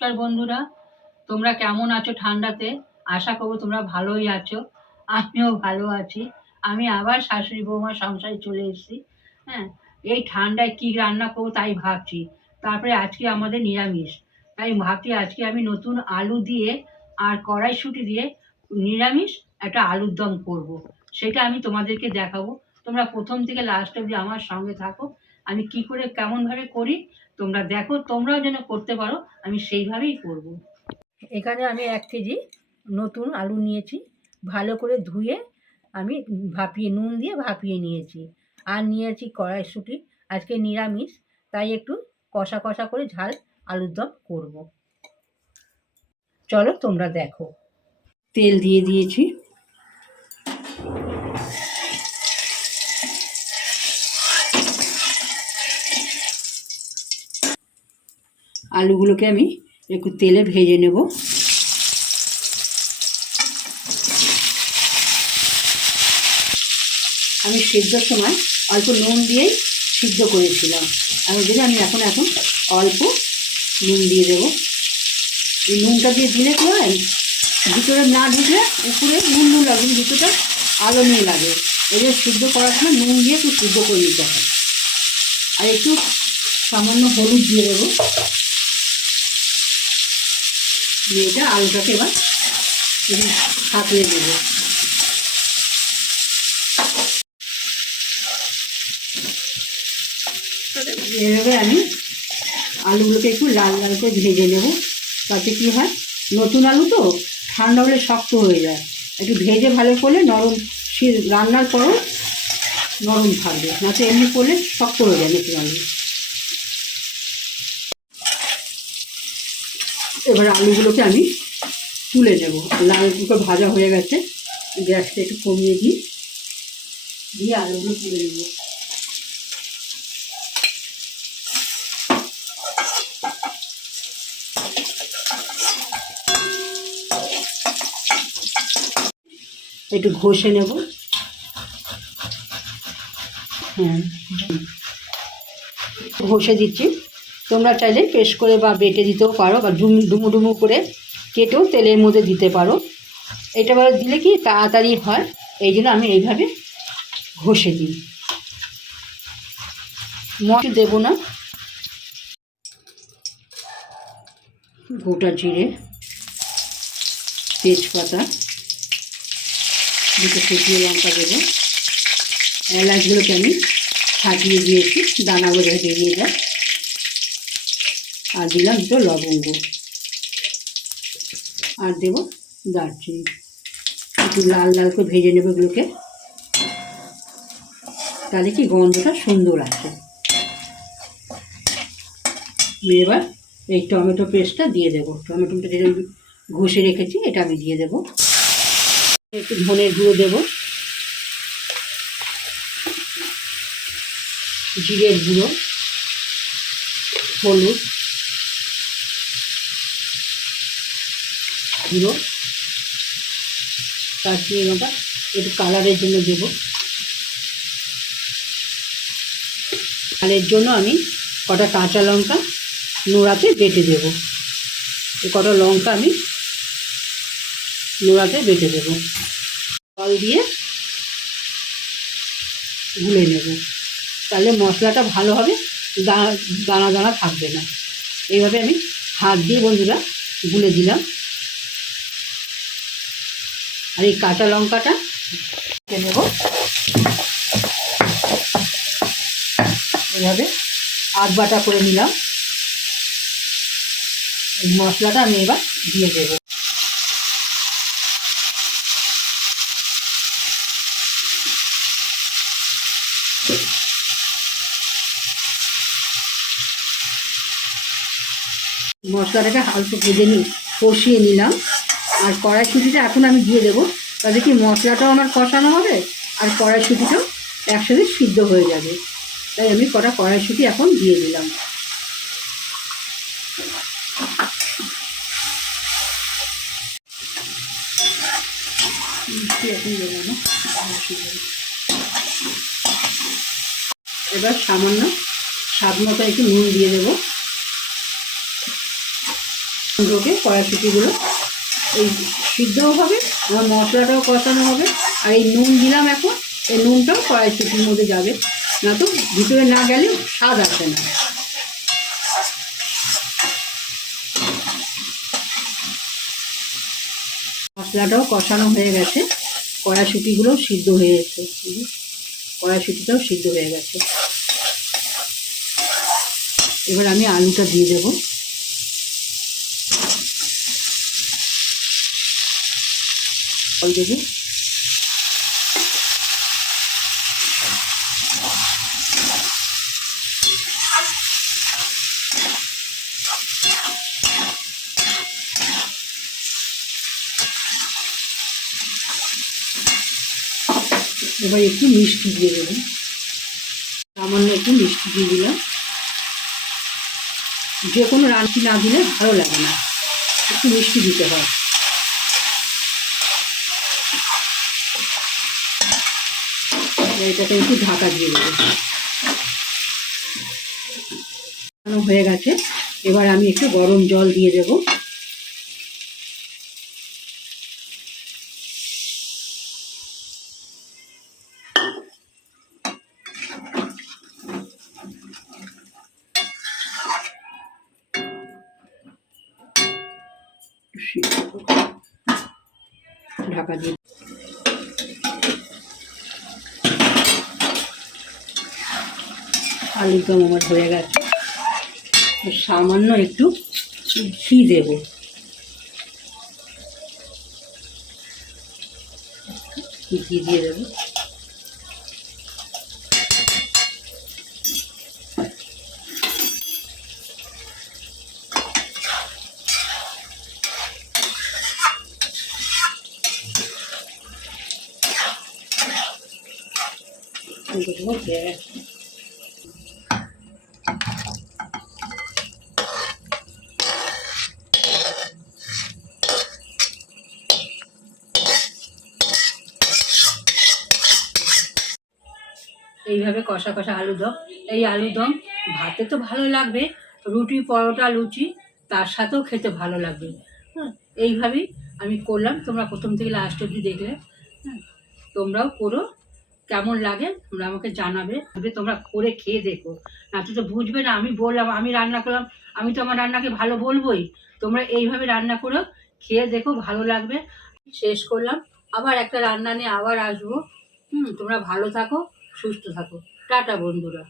নমস্কার বন্ধুরা। তোমরা কেমন আছো ঠান্ডাতে? আশা করব তোমরা ভালোই আছো। আমিও ভালো আছি। আমি আবার শাশুড়ি বৌমার সংসারে চলে এসেছি। হ্যাঁ এই ঠান্ডায় কি রান্না করব তাই ভাবছি। তারপরে আজকে আমাদের নিরামিষ। তাই ভাবছি আজকে আমি নতুন আলু দিয়ে আর কড়াইশুঁটি দিয়ে নিরামিষ একটা আলুর দম করব। সেটা আমি তোমাদেরকে দেখাবো। তোমরা প্রথম থেকে লাস্ট অবধি আমার সঙ্গে থাকো। আমি কি করে কেমনভাবে করি, তোমরা দেখো, তোমরাও যেন করতে পারো, আমি সেইভাবেই করব। এখানে আমি এক কেজি নতুন আলু নিয়েছি, ভালো করে ধুয়ে আমি ভাপিয়ে, নুন দিয়ে ভাপিয়ে নিয়েছি আর নিয়েছি কড়াইশুঁটি, আজকে নিরামিষ, তাই একটু কষা কষা করে ঝাল আলুর দম করব। চলো তোমরা দেখো তেল দিয়ে দিয়েছি আলুগুলোকে আমি একটু তেলে ভেজে নেব। আমি সিদ্ধর সময় অল্প নুন দিয়েই সিদ্ধ করেছিলাম। আমি দিলে আমি এখন এখন অল্প নুন দিয়ে দেবো। এই নুনটা দিয়ে দিলে কি হয়? ভিতরে না ঢুকলে উপরে নুন নুন লাগে, কিন্তু ভিতরটা আলো নিয়ে লাগে। এই যে সিদ্ধ করার সময় নুন দিয়ে একটু সিদ্ধ করে নিতে হয়। আর একটু সামান্য হলুদ দিয়ে দেবো। দিয়ে এটা আলুটাকে এবার থাকলে দেবো। এভাবে আমি আলুগুলোকে একটু লাল লাল করে ভেজে নেব। তাতে কি হয়? নতুন আলু তো ঠান্ডা হলে শক্ত হয়ে যায়। একটু ভেজে ভালো করলে নরম রান্নার পরও নরম থাকবে। না তো এমনি করলে শক্ত হয়ে যায় নতুন আলু। এবার আলুগুলোকে আমি তুলে নেব। লাল দুটো ভাজা হয়ে গেছে। গ্যাসটা একটু কমিয়ে দিই। দিয়ে আলুগুলো তুলে নেব। একটু ঘষে নেব। হ্যাঁ। ঘষে দিচ্ছি। তোমরা চাইলে পেস্ট করে বা বেটে দিতেও পারো বা ডুম ডুমু ডুমু করে কেটেও তেলের মধ্যে দিতে পারো। এটা এবার দিলে কি তাড়াতাড়ি হয়, এই জন্য আমি এইভাবে ঘষে দিই। মশলা দেবো না। গোটা জিরে, তেজপাতা, দুটো শুকনো লঙ্কা দেবো। এলাচগুলোকে আমি ছাটিয়ে দিয়েছি, দানা বোঝায় বেরিয়ে যায় আর দিলাম দুটো লবঙ্গ। আর দেব দারচিনি। একটু লাল লাল করে ভেজে নেব এগুলোকে। তাহলে কি গন্ধটা সুন্দর আছে এবার এই টমেটো পেস্টটা দিয়ে দেবো। টমেটোটা যেটা ঘষে রেখেছি, এটা আমি দিয়ে দেবো। একটু ধনের গুঁড়ো দেবো। জিরের গুঁড়ো, হলুদ। গুঁড়ো, কাশ্মীর লঙ্কা, একটু কালারের জন্য দেবো। কালের জন্য আমি কটা কাঁচা লঙ্কা নোড়াতে বেটে দেব। কটা লঙ্কা আমি নোড়াতে বেটে দেব। জল দিয়ে গুলে নেব। তাহলে মশলাটা ভালো হবে দানা দানা থাকবে না। এইভাবে আমি হাত দিয়ে বন্ধুরা গুলে দিলাম। আর এই কাঁচা লঙ্কাটা নেব। এভাবে আধ বাটা করে নিলাম। এই মশলাটা আমি এবার দিয়ে দেবো। মশলাটাকে হালকা ভেজে নিই কষিয়ে নিলাম। আর কড়াইশুঁটিটা এখন আমি দিয়ে দেবো। তাতে কি মশলাটাও আমার কষানো হবে আর কড়াইশুঁটিটাও একসাথে সিদ্ধ হয়ে যাবে। তাই আমি কটা কড়াইশুঁটি এখন দিয়ে দিলাম। এবার সামান্য স্বাদ মতো একটু নুন দিয়ে দেবো। কড়াইশুটিগুলো এই সিদ্ধও হবে আমার মশলাটাও কষানো হবে। আর এই নুন দিলাম এখন, এই নুনটাও কড়াইশুটির মধ্যে যাবে। না তো ভিতরে না গেলে স্বাদ আসে না। মশলাটাও কষানো হয়ে গেছে, কড়াইশুটিগুলোও সিদ্ধ হয়ে গেছে। কড়াইশুটিটাও সিদ্ধ হয়ে গেছে। এবার আমি আলুটা দিয়ে দেবো। জল দেবো এবার একটু মিষ্টি দিয়ে দেবো। সামান্য একটু মিষ্টি দিয়ে দিলাম। যে কোনো রান্না না দিলে ভালো লাগে না। একটু মিষ্টি দিতে হয়। এবার এটাকে একটু ঢাকা দিয়ে দেবো। হয়ে গেছে। এবার আমি একটু গরম জল দিয়ে দেবো। ঢাকা দিয়ে আলুর দম আমার হয়ে গেছে। সামান্য একটু ঘি দেবো। ঘি দিয়ে দেবো। হয়ে এইভাবে কষা কষা আলু দম। এই আলু দম ভাতে তো ভালো লাগবে, রুটি, পরোটা, লুচি, তার সাথেও খেতে ভালো লাগবে। হ্যাঁ এইভাবেই আমি করলাম। তোমরা প্রথম থেকে লাস্ট অবধি দেখলে। হ্যাঁ তোমরাও করো। কেমন লাগে তোমরা আমাকে জানাবে। তোমরা করে খেয়ে দেখো। না তো বুঝবে না, আমি বললাম, আমি রান্না করলাম, আমি তো আমার রান্নাকে ভালো বলবোই। তোমরা এইভাবে রান্না করো, খেয়ে দেখো, ভালো লাগবে। শেষ করলাম। আবার একটা রান্না নিয়ে আবার আসব। হুম, তোমরা ভালো থাকো। সুস্থ থাকো। টাটা বন্ধুরা।